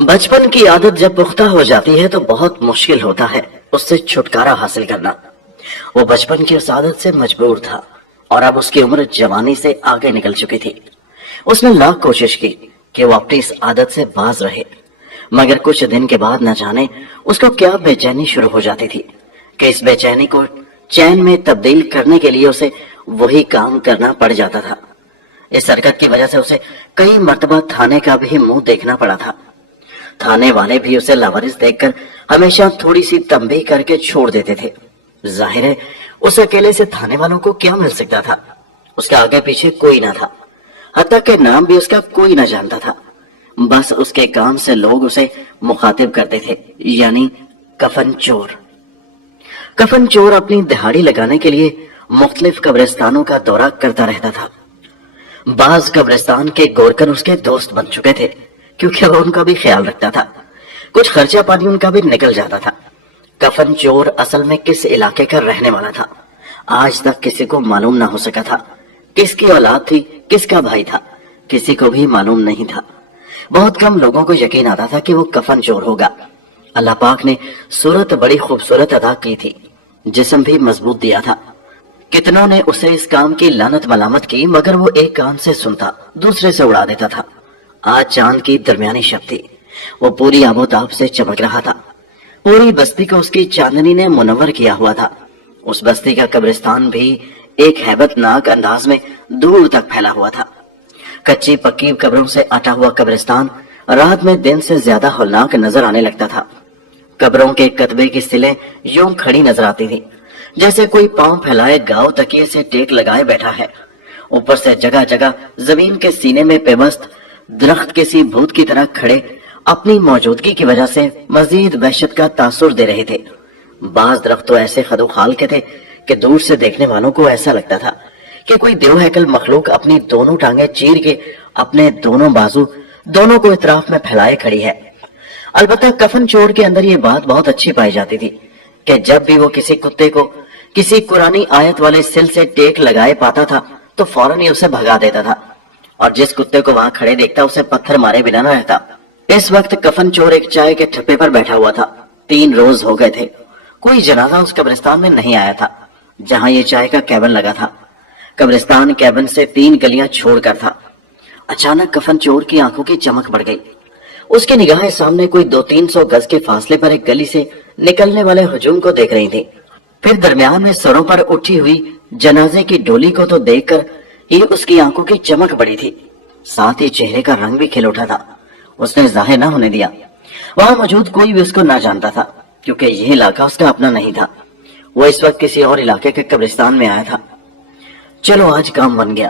بچپن کی عادت جب پختہ ہو جاتی ہے تو بہت مشکل ہوتا ہے اس سے چھٹکارا حاصل کرنا۔ وہ بچپن کی اس عادت سے مجبور تھا اور اب اس کی عمر جوانی سے آگے نکل چکی تھی۔ اس نے لاکھ کوشش کی کہ وہ اپنی اس عادت سے باز رہے، مگر کچھ دن کے بعد نہ جانے اس کو کیا بے چینی شروع ہو جاتی تھی کہ اس بے چینی کو چین میں تبدیل کرنے کے لیے اسے وہی کام کرنا پڑ جاتا تھا۔ اس حرکت کی وجہ سے اسے کئی مرتبہ تھانے کا بھی منہ دیکھنا پڑا تھا۔ تھانے والے بھی اسے لاوارث دیکھ کر ہمیشہ تھوڑی سی تنبیہ کر کے چھوڑ دیتے تھے۔ ظاہر ہے اس اکیلے سے تھانے والوں کو کیا مل سکتا تھا؟ اس کا آگے پیچھے کوئی نہ تھا، حتیٰ کہ نام بھی اس کا کوئی نہ جانتا تھا۔ بس اس کے کام سے لوگ اسے مخاطب کرتے تھے، یعنی کفن چور۔ کفن چور اپنی دہاڑی لگانے کے لیے مختلف قبرستانوں کا دورہ کرتا رہتا تھا۔ بعض قبرستان کے گورکن اس کے دوست بن چکے تھے کیونکہ وہ ان کا بھی خیال رکھتا تھا، کچھ خرچہ پانی ان کا بھی نکل جاتا تھا۔ کفن چور اصل میں کس علاقے کا رہنے والا تھا آج تک کسی کو معلوم نہ ہو سکا تھا۔ کس کی اولاد تھی، کس کا بھائی تھا، کسی کو بھی معلوم نہیں تھا۔ بہت کم لوگوں کو یقین آتا تھا کہ وہ کفن چور ہوگا۔ اللہ پاک نے صورت بڑی خوبصورت عطا کی تھی، جسم بھی مضبوط دیا تھا۔ کتنوں نے اسے اس کام کی لعنت ملامت کی، مگر وہ ایک کان سے سنتا دوسرے سے اڑا دیتا تھا۔ آج چاند کی درمیانی شب تھی، وہ پوری آب و تاب سے چمک رہا تھا۔ پوری بستی کو اس کی چاندنی نے منور کیا ہوا تھا۔ اس بستی کا قبرستان بھی ایک ہیبت ناک انداز میں دور تک پھیلا ہوا تھا۔ کچی پکی قبروں سے اٹا ہوا قبرستان رات میں دن سے زیادہ ہولناک نظر آنے لگتا تھا۔ قبروں کے کتبے کی سلیں یوں کھڑی نظر آتی تھی جیسے کوئی پاؤں پھیلائے گاؤ تکیے سے ٹیک لگائے بیٹھا ہے۔ اوپر سے جگہ جگہ زمین کے سینے میں پیوست درخت کسی بھوت کی طرح کھڑے اپنی موجودگی کی وجہ سے مزید وحشت کا تاثر دے رہے تھے۔ بعض درخت تو ایسے خدوخال کے تھے کہ دور سے دیکھنے والوں کو ایسا لگتا تھا کہ کوئی دیو ہیکل مخلوق اپنی دونوں ٹانگیں چیر کے اپنے دونوں بازو دونوں کو اطراف میں پھیلائے کھڑی ہے۔ البتہ کفن چور کے اندر یہ بات بہت اچھی پائی جاتی تھی کہ جب بھی وہ کسی کتے کو کسی قرآنی آیت والے سل سے ٹیک لگائے پاتا تھا تو فوراً ہی اسے بھگا دیتا تھا، اور جس کتے کو وہاں کھڑے دیکھتا اسے پتھر مارے بنا نہ رہتا۔ اس وقت کفن چور ایک چائے کے ٹھپے پر بیٹھا ہوا تھا۔ 3 روز ہو گئے تھے، کوئی جنازہ اس قبرستان میں نہیں آیا تھا جہاں یہ چائے کا کیبن لگا تھا۔ قبرستان کیبن سے 3 گلیاں چھوڑ کر تھا۔ اچانک کفن چور کی آنکھوں کی چمک بڑھ گئی۔ اس کی نگاہیں سامنے کوئی 200-300 گز کے فاصلے پر ایک گلی سے نکلنے والے ہجوم کو دیکھ رہی تھی، پھر درمیان میں سروں پر اٹھی ہوئی جنازے کی ڈولی کو تو دیکھ کر ہی اس کی آنکھوں کی چمک بڑھی تھی، ساتھ ہی چہرے کا رنگ بھی کھل اٹھا تھا۔ اس نے ظاہر نہ ہونے دیا، وہاں موجود کوئی بھی اس کو نہ جانتا تھا کیونکہ یہ علاقہ اس کا اپنا نہیں تھا۔ وہ اس وقت کسی اور علاقے کے قبرستان میں آیا تھا۔ چلو آج کام بن گیا،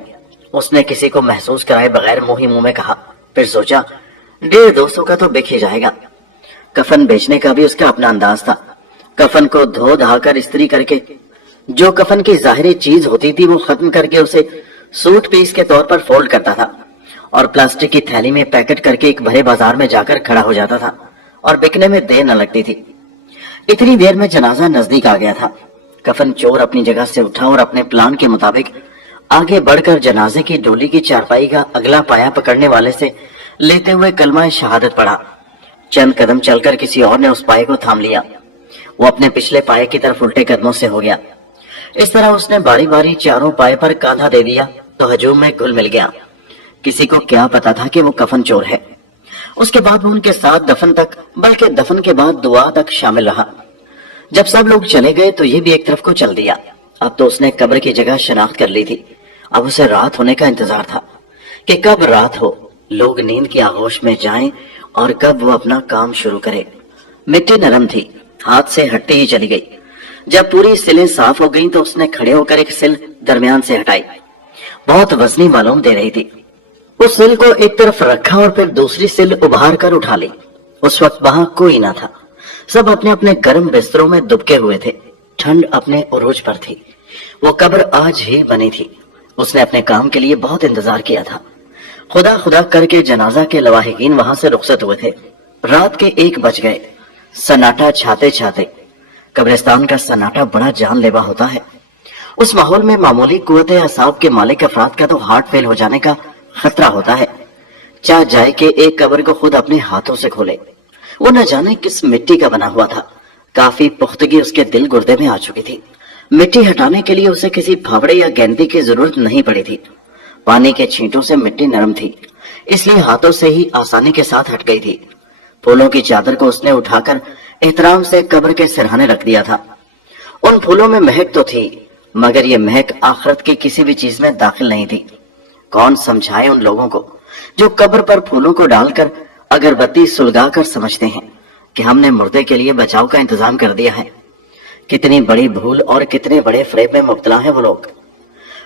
اس نے کسی کو محسوس کرائے بغیر منہ ہی منہ میں کہا، پھر سوچا 150 کا تو بک ہی جائے گا۔ کفن بیچنے کا بھی اس کا اپنا انداز تھا۔ کفن کو دھو دھا کر استری کر کے جو کفن کی ظاہری چیز ہوتی تھی وہ ختم کر کے اسے سوٹ پیس کے طور پر فولڈ کرتا تھا اور پلاسٹک کی تھیلی میں پیکٹ کر کے ایک بھرے بازار میں جا کر کھڑا ہو جاتا تھا اور بکنے میں دیر نہ لگتی تھی۔ اتنی دیر میں جنازہ نزدیک آ گیا تھا۔ کفن چور اپنی جگہ سے اٹھا اور اپنے پلان کے مطابق آگے بڑھ کر جنازے کی ڈولی کی چارپائی کا اگلا پایا پکڑنے والے سے لیتے ہوئے کلمہ شہادت پڑھا۔ چند قدم چل کر کسی اور نے اس پائے کو تھام لیا۔ وہ اپنے پچھلے پائے کی طرف الٹے قدموں سے ہو گیا۔ اس طرح اس نے باری باری چاروں پائے پر کاندھا دے دیا تو ہجوم میں گل مل گیا۔ کسی کو کیا پتا تھا کہ وہ کفن چور ہے۔ اس کے بعد وہ ان کے ساتھ دفن تک، بلکہ دفن کے بعد دعا تک شامل رہا۔ جب سب لوگ چلے گئے تو یہ بھی ایک طرف کو چل دیا۔ اب تو اس نے قبر کی جگہ شناخت کر لی تھی۔ اب اسے رات ہونے کا انتظار تھا کہ کب رات ہو، لوگ نیند کی آغوش میں جائیں اور کب وہ اپنا کام شروع کرے۔ مٹی نرم تھی، ہاتھ سے ہٹتی ہی چلی گئی۔ جب پوری سلیں صاف ہو گئیں تو اس نے کھڑے ہو کر ایک سل درمیان سے ہٹائی، بہت وزنی معلوم دے رہی تھی۔ اس سل کو ایک طرف رکھا اور پھر دوسری سل ابھار کر اٹھا لی۔ اس وقت وہاں کوئی نہ تھا، سب اپنے اپنے گرم بستروں میں دبکے ہوئے تھے۔ ٹھنڈ اپنے عروج پر تھی۔ وہ قبر آج ہی بنی تھی۔ اس نے اپنے کام کے لیے بہت انتظار کیا تھا۔ خدا خدا کر کے جنازہ کے لواحقین وہاں سے رخصت ہوئے تھے۔ رات کے 1 بج گئے۔ سناٹا چھاتے چھاتے، قبرستان کا سناٹا بڑا جان لیوا ہوتا ہے۔ اس ماحول میں معمولی قوت اعصاب کے مالک افراد کا تو ہارٹ فیل ہو جانے کا خطرہ ہوتا ہے۔ चाह जाए कि एक कब्र को खुद अपने हाथों से खोले। वो न जाने किस मिट्टी का बना हुआ था। काफी पुख्तगी उसके दिल गुर्दे में आ चुकी थी। मिट्टी हटाने के लिए उसे किसी फावड़े या गेंदी की जरूरत नहीं पड़ी थी। पानी के छींटों से मिट्टी नरम थी, इसलिए हाथों से ही आसानी के साथ हट गई थी। फूलों की चादर को उसने उठाकर एहतराम से कब्र के सिरहाने रख दिया था। उन फूलों में महक तो थी, मगर ये महक आखिरत की किसी भी चीज में दाखिल नहीं थी। कौन समझाए उन लोगों को जो कब्र पर फूलों को डालकर अगरबत्ती सुलगाकर समझते हैं कि हमने मुर्दे के लिए बचाव का इंतजाम कर दिया है। कितनी बड़ी भूल और कितने बड़े फ्रेब में मुब्तला है वो लोग।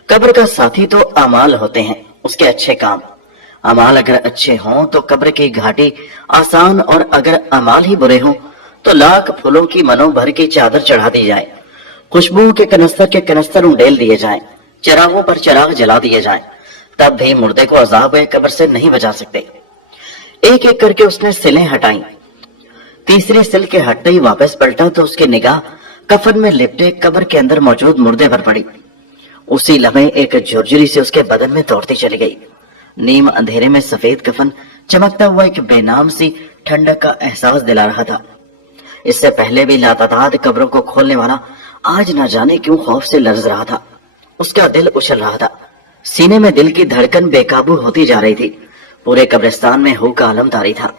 कब्र का साथी तो अमाल होते हैं, उसके अच्छे काम। अमाल अगर अच्छे हों तो कब्र की घाटी आसान, और अगर अमाल ही बुरे हों तो लाख फूलों की मनो भर की चादर चढ़ा दी जाए, खुशबू के कनस्तर उंडेल दिए जाएं, चिरागों पर चिराग जला दिए जाएं, तब भी मुर्दे को अजाब कब्र से नहीं बचा सकते। एक एक करके उसने सिलें हटाई। तीसरी सिल के हटते ही वापस पलटा तो उसकी निगाह कफन में लिपटे कब्र के अंदर मौजूद मुर्दे पर पड़ी। उसी लम्हे एक झुरझुरी से उसके बदन में दौड़ती चली गई। नीम अंधेरे में सफेद कफन चमकता हुआ एक बेनाम सी ठंडक का एहसास दिला रहा था। इससे पहले भी लातादाद कब्रों को खोलने वाला आज न जाने क्यों खौफ से लर्ज रहा था। उसका दिल उछल रहा था, सीने में दिल की धड़कन बेकाबू होती जा रही थी। पूरे कब्रिस्तान में हू का आलम तारी था।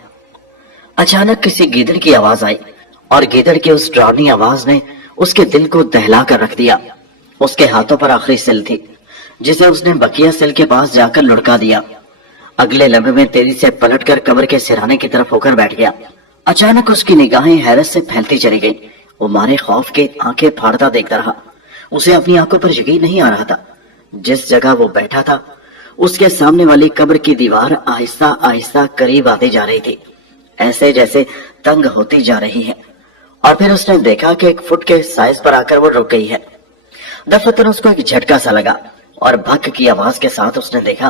अचानक किसी गीदड़ की आवाज आई, और गीदड़ की उस डरावनी आवाज ने उसके दिल को दहला कर रख दिया। उसके हाथों पर आखिरी सिल थी, जिसे उसने बकिया सिल के पास जाकर लुढ़का दिया। अगले लम्हे में तेजी से पलटकर कब्र के सिरहाने की तरफ होकर बैठ गया। अचानक उसकी निगाहें हैरत से फैलती चली गई। वो मारे खौफ के आंखें फाड़ता देखता रहा। उसे अपनी आंखों पर यकीन नहीं आ रहा था। जिस जगह वो बैठा था उसके सामने वाली कब्र की दीवार आहिस्ता आहिस्ता करीब आती जा रही थी, ऐसे जैसे तंग होती जा रही है। और फिर उसने देखा कि 1 फुट के साइज पर आकर वो रुक गई है। दफतन उसको एक झटका सा लगा, और भक की आवाज के साथ उसने देखा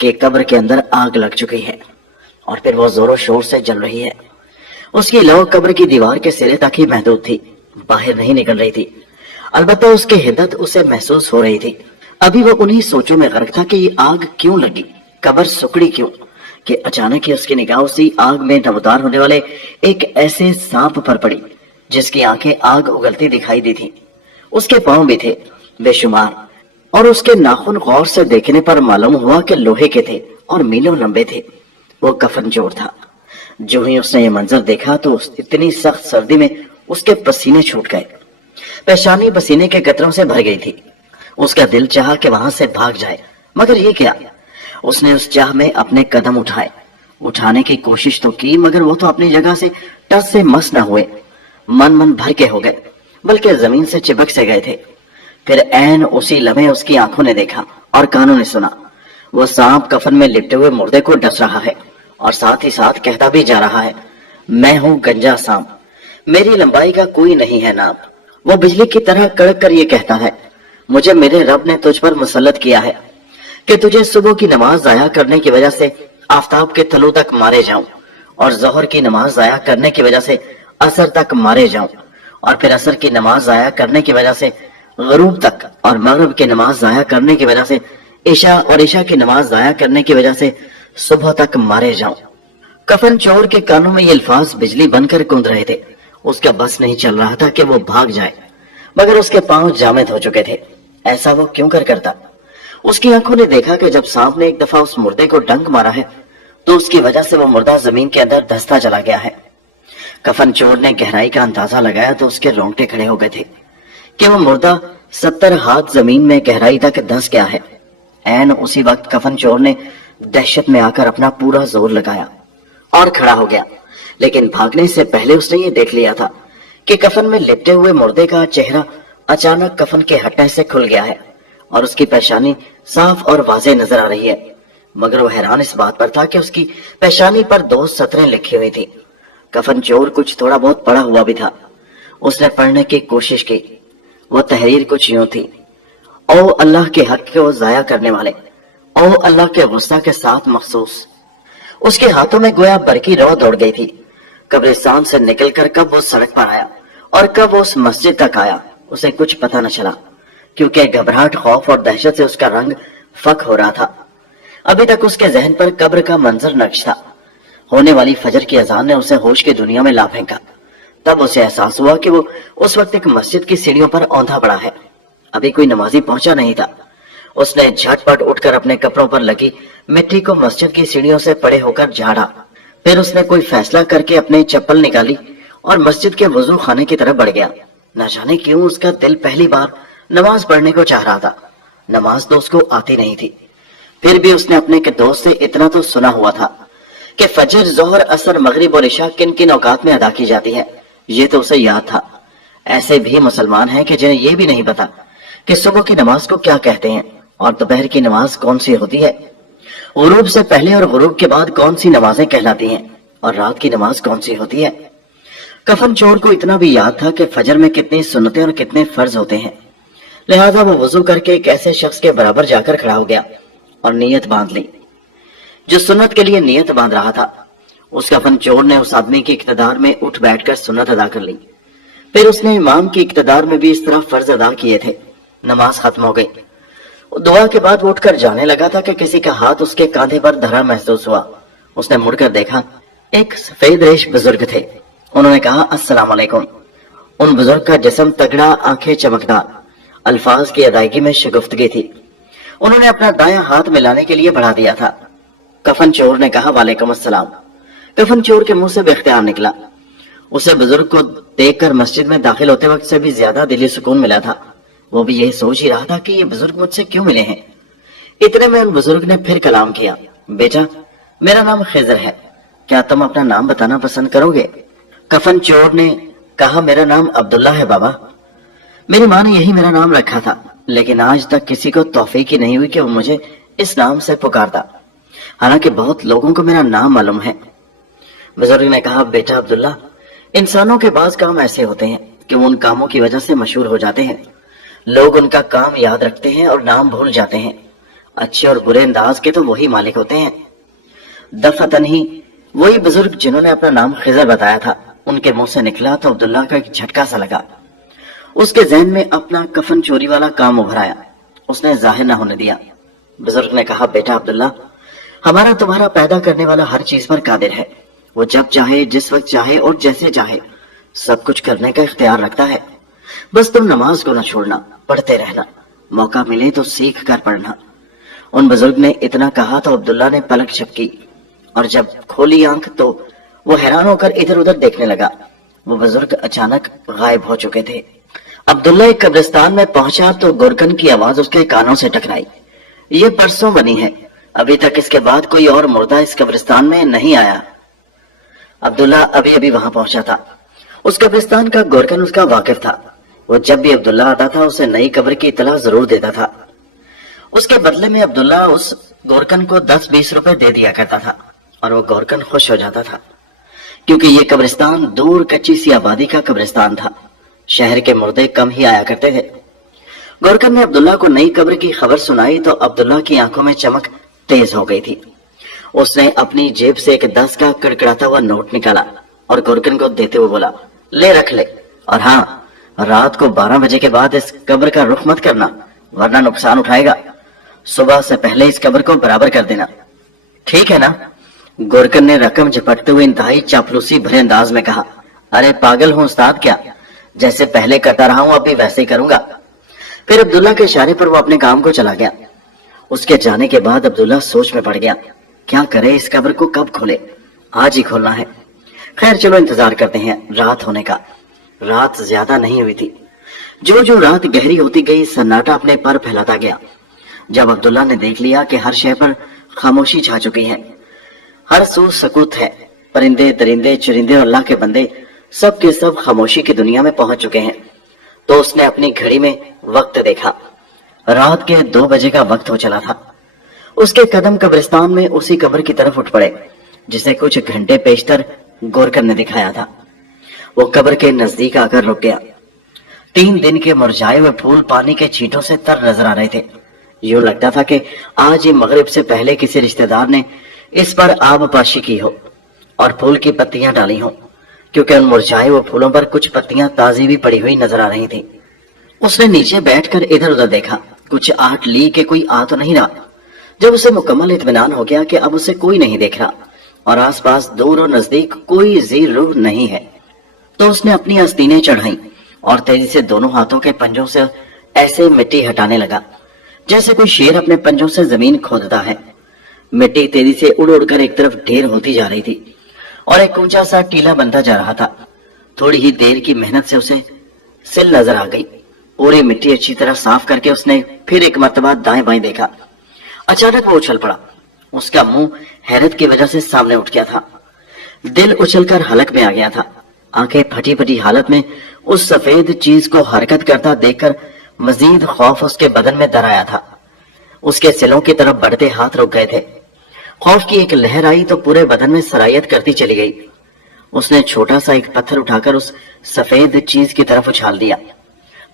कि कब्र के अंदर आग लग चुकी है, और फिर वो जोरों शोर से जल रही है। उसकी लौ कब्र की दीवार के सिरे तक ही महदूद थी, बाहर नहीं निकल रही थी। अलबत्ता उसकी हिद्दत उसे महसूस हो रही थी। अभी वो उन्हीं सोचों में गर्क था कि ये आग क्यों लगी, कब्र सुकड़ी क्यों, कि अचानक ही उसकी निगाह उसी आग में नमदार होने वाले एक ऐसे सांप पर पड़ी जिसकी आंखें आग उगलती दिखाई दी थी। उसके पांव भी थे बेशुमार, और उसके नाखून गौर से देखने पर मालूम हुआ कि लोहे के थे और मीलों लंबे थे। वो कफन जोड़ था। जो ही उसने ये मंजर देखा तो इतनी सख्त सर्दी में उसके पसीने छूट गए। पेशानी पसीने के कतरों से भर गई थी। उसका दिल चाहा कि वहां से भाग जाए, मगर ये क्या। उसने उस चाह में अपने कदम उठाए, उठाने की कोशिश तो की, मगर वो तो अपनी जगह से टस से मस न हुए। मन भर के हो गए, बल्कि जमीन से चिपक से गए थे। फिर ऐन उसी लम्हे उसकी आंखों ने देखा और कानों ने सुना। वो सांप कफन में लिपटे हुए मुर्दे को डस रहा है, और साथ ही साथ कहता भी जा रहा है, मैं हूं गंजा सांप, मेरी लंबाई का कोई नहीं है नाप। वो बिजली की तरह कड़क कर ये कहता है, मुझे मेरे रब ने तुझ पर मुसल्लत किया है कि तुझे सुबह की नमाज जाया करने की वजह से आफताब के तलू तक मारे जाऊं, और जोहर की नमाज जाया करने की वजह से असर तक मारे जाऊं, और फिर असर की नमाज जाया करने की वजह से गरूब तक, और मगरिब की नमाज जाया करने की वजह से ईशा, और ईशा की नमाज जाया करने की वजह से सुबह तक मारे जाऊं। कफन चोर के कानों में ये अल्फाज बिजली बनकर गूंज रहे थे। उसका बस नहीं चल रहा था कि वो भाग जाए, मगर उसके पांव जामिद हो चुके थे। ऐसा वो क्यों करता। उसकी आंखों ने देखा कि जब सांप ने एक दफा उस मुर्दे को डंक मारा है तो उसकी वजह से वो मुर्दा जमीन के अंदर धंसता चला गया है। कफन चोर ने गहराई का अंदाजा लगाया तो उसके रोंगटे खड़े हो गए थे कि वो मुर्दा 70 हाथ जमीन में गहराई तक धंस गया है। ऐन उसी वक्त कफन चोर ने दहशत में आकर अपना पूरा जोर लगाया और खड़ा हो गया, लेकिन भागने से पहले उसने ये देख लिया था कि कफन में लिपटे हुए मुर्दे का चेहरा अचानक कफन के हटने से खुल गया है, और उसकी पेशानी साफ और वाज़ेह नजर आ रही है। मगर वो हैरान इस बात पर था कि उसकी पेशानी पर 2 सतरें लिखी हुई थी। कफन चोर कुछ थोड़ा बहुत पढ़ा हुआ भी था। उसने पढ़ने की कोशिश की। वो तहरीर कुछ यूं थी, ओ अल्लाह के हक को जाया करने वाले, ओ अल्लाह के गुस्सा के साथ मखसूस। उसके हाथों में गोया बरकी रौ दौड़ गई थी। कब्रिस्तान से निकलकर कब वो सड़क पर आया और कब वो उस मस्जिद तक आया, उसे कुछ पता न चला, क्योंकि घबराहट, खौफ और दहशत से उसका रंग फक हो रहा था। अभी तक उसके जहन पर कब्र का मंजर नक्श था। होने वाली फजर की अजान ने उसे होश की दुनिया में ला फेंका। तब उसे एहसास हुआ कि वो उस वक्त एक मस्जिद की सीढ़ियों पर औंधा पड़ा है। अभी कोई नमाजी पहुंचा नहीं था। उसने झटपट उठकर अपने कपड़ों पर लगी मिट्टी को मस्जिद की सीढ़ियों से पड़े होकर झाड़ा। फिर उसने कोई फैसला करके अपनी चप्पल निकाली और मस्जिद के वजू खाने की तरफ बढ़ गया। न जाने क्यों उसका दिल पहली बार नमाज पढ़ने को चाह रहा था। नमाज तो उसको आती नहीं थी, फिर भी उसने अपने के दोस्त से इतना तो सुना हुआ था कि फजर, जोहर, असर, मगरिब और इशा किन किन औकात में अदा की जाती है। ये तो उसे याद था। ऐसे भी मुसलमान हैं कि जिन्हें ये भी नहीं पता कि सुबह की नमाज को क्या कहते हैं और दोपहर की नमाज कौन सी होती है, गुरूब से पहले और गुरूब के बाद कौन सी नमाजें कहलाती हैं और रात की नमाज कौन सी होती है। कफन चोर को इतना भी याद था कि फजर में कितनी सुन्नतें और कितने फर्ज होते हैं। लिहाजा वो वजू करके एक ऐसे शख्स के बराबर जाकर खड़ा हो गया और नीयत बांध ली। जो सुन्नत के लिए नीयत बांध रहा था, उस कफन चोर ने उस आदमी के इक्तदार में उठ बैठकर सुन्नत अदा कर ली। फिर उसने इमाम के इक्तदार में भी इस तरह फर्ज अदा किए थे। नमाज खत्म हो गई। दुआ के बाद वो उठकर जाने लगा था कि किसी का हाथ उसके कांधे पर धरा महसूस हुआ। उसने मुड़कर देखा, एक सफेद रेश बुजुर्ग थे। उन्होंने कहा, अस्सलाम वालेकुम। उन बुजुर्ग का जिस्म तगड़ा, आंखें चमकदार, अल्फाज की अदायगी में शगुफ्तगी थी। उन्होंने अपना दायां हाथ मिलाने के लिए बढ़ा दिया था। कफन चोर ने कहा, वालेकुम अस्सलाम। कफन चोर के मुंह से बेख्तियार निकला। उसे बुजुर्ग को देखकर मस्जिद में दाखिल होते वक्त से भी ज्यादा दिली सुकून मिला था। वो भी यही सोच ही रहा था कि ये बुजुर्ग मुझसे क्यों मिले हैं। इतने में उन बुजुर्ग ने फिर कलाम किया, बेटा, मेरा नाम खिजर है, क्या तुम अपना नाम बताना पसंद करोगे? कफन चोर ने कहा, मेरा नाम अब्दुल्ला है बाबा। मेरी माँ ने यही मेरा नाम रखा था, लेकिन आज तक किसी को तौफीक ही नहीं हुई कि वो मुझे इस नाम से पुकारता। हालांकि बहुत लोगों को मेरा नाम मालूम है। बुजुर्ग ने कहा, बेटा अब्दुल्ला, इंसानों के बाज काम ऐसे होते हैं कि वो उन कामों की वजह से मशहूर हो जाते हैं। लोग उनका काम याद रखते हैं और नाम भूल जाते हैं। अच्छे और बुरे अंदाज के तो वही मालिक होते हैं। दफतन ही वही बुजुर्ग जिन्होंने अपना नाम खिजर बताया था, उनके मुंह से निकला तो अब्दुल्ला का एक झटका सा लगा। उसके जहन में अपना कफन चोरी वाला काम उभर आया। उसने जाहिर न होने दिया। बुजुर्ग ने कहा, बेटा अब्दुल्ला, हमारा तुम्हारा पैदा करने वाला हर चीज पर कादिर है। वो जब चाहे, जिस वक्त चाहे और जैसे चाहे सब कुछ करने का इख्तियार रखता है। बस तुम नमाज को न छोड़ना, पढ़ते रहना, मौका मिले तो सीख कर पढ़ना। उन बुजुर्ग ने इतना कहा तो अब्दुल्ला ने पलक झपकी और जब खोली आंख तो वो हैरान होकर इधर उधर देखने लगा। वो बुजुर्ग अचानक गायब हो चुके थे। अब्दुल्ला एक कब्रिस्तान में पहुंचा तो गुरकन की आवाज उसके कानों से टकराई। ये परसों बनी है, अभी तक इसके बाद कोई और मुर्दा इस कब्रिस्तान में नहीं आया। अब्दुल्ला अभी अभी वहां पहुंचा था। उस कब्रिस्तान का गुरकन उसका वाकिफ था। वो जब भी अब्दुल्ला आता था उसे नई कब्र की इतला जरूर देता था। उसके बदले में अब्दुल्ला उस गोरकन को 10-20 रुपए दे दिया करता था और वो गोरकन खुश हो जाता था, क्योंकि ये कब्रिस्तान दूर कच्ची सी आबादी का कब्रिस्तान था। शहर के मुर्दे कम ही आया करते थे। गोरकन ने अब्दुल्ला को नई कब्र की खबर सुनाई तो अब्दुल्ला की आंखों में चमक तेज हो गई थी। उसने अपनी जेब से एक 10 का कड़कड़ाता हुआ नोट निकाला और गोरकन को देते हुए बोला, ले रख ले, और हाँ, रात को 12 बजे के बाद इस कब्र का रुख मत करना, वरना नुकसान उठाएगा। सुबह से पहले इस कब्र को बराबर कर देना, ठीक है ना? गोरकन ने रकम झपटते हुए इंतहाई चापलूसी भरे अंदाज में कहा, अरे पागल हूं उस्ताद क्या, जैसे पहले करता रहा हूं अभी वैसे ही करूंगा। फिर अब्दुल्ला के इशारे पर वो अपने काम को चला गया। उसके जाने के बाद अब्दुल्ला सोच में पड़ गया, क्या करे, इस कब्र को कब खोले? आज ही खोलना है। खैर चलो इंतजार करते हैं रात होने का। रात ज्यादा नहीं हुई थी। जो जो रात गहरी होती गई सन्नाटा अपने पर फैलाता गया। जब अब्दुल्ला ने देख लिया कि हर शय पर खामोशी छा चुकी है, हर सू सकूत है, परिंदे दरिंदे चुरिंदे और अल्लाह के बंदे सब के सब खामोशी की दुनिया में पहुंच चुके हैं, तो उसने अपनी घड़ी में वक्त देखा। रात के 2 बजे का वक्त हो चला था। उसके कदम कब्रिस्तान में उसी कब्र की तरफ उठ पड़े जिसे कुछ घंटे पेशतर गोरकन ने दिखाया था। वो कब्र के नजदीक आकर रुक गया। 3 दिन के मुरझाए हुए फूल पानी के छींटों से तर नजर आ रहे थे। यूं लगता था कि आज ही मगरिब से पहले किसी रिश्तेदार ने इस पर आबपाशी की हो और फूल की पत्तियां डाली हो, क्योंकि उन मुरझाए हुए फूलों पर कुछ पत्तियां ताजी भी पड़ी हुई नजर आ रही थी। उसने नीचे बैठकर इधर उधर देखा, कुछ आहट ली कि कोई आ तो नहीं रहा। जब उसे मुकम्मल इत्मीनान हो गया कि अब उसे कोई नहीं देख रहा और आसपास दूर और नजदीक कोई जी रूह नहीं है, तो उसने अपनी आस्तीनें चढ़ाई और तेजी से दोनों हाथों के पंजों से ऐसे मिट्टी हटाने लगा जैसे कोई शेर अपने पंजों से जमीन खोदता है। मिट्टी तेजी से उड़ उड़कर एक तरफ ढेर होती जा रही थी और एक ऊंचा सा टीला बनता जा रहा था। थोड़ी ही देर की मेहनत से उसे सिल नजर आ गई। पूरी मिट्टी अच्छी तरह साफ करके उसने फिर एक मर्तबा दाएं बाएं देखा। अचानक वो उछल पड़ा। उसका मुंह हैरत की वजह से सामने उठ गया था। दिल उछलकर हलक में आ गया था। आंखें फटी फटी हालत में उस सफेद चीज को हरकत करता देखकर मजीद खौफ उसके बदन में दर आया था। उसके सिलों की तरफ बढ़ते हाथ रुक गए थे। खौफ की एक लहर आई तो पूरे बदन में सरायत करती चली गई। उसने छोटा सा एक पत्थर उठाकर उस सफेद चीज की तरफ उछाल दिया।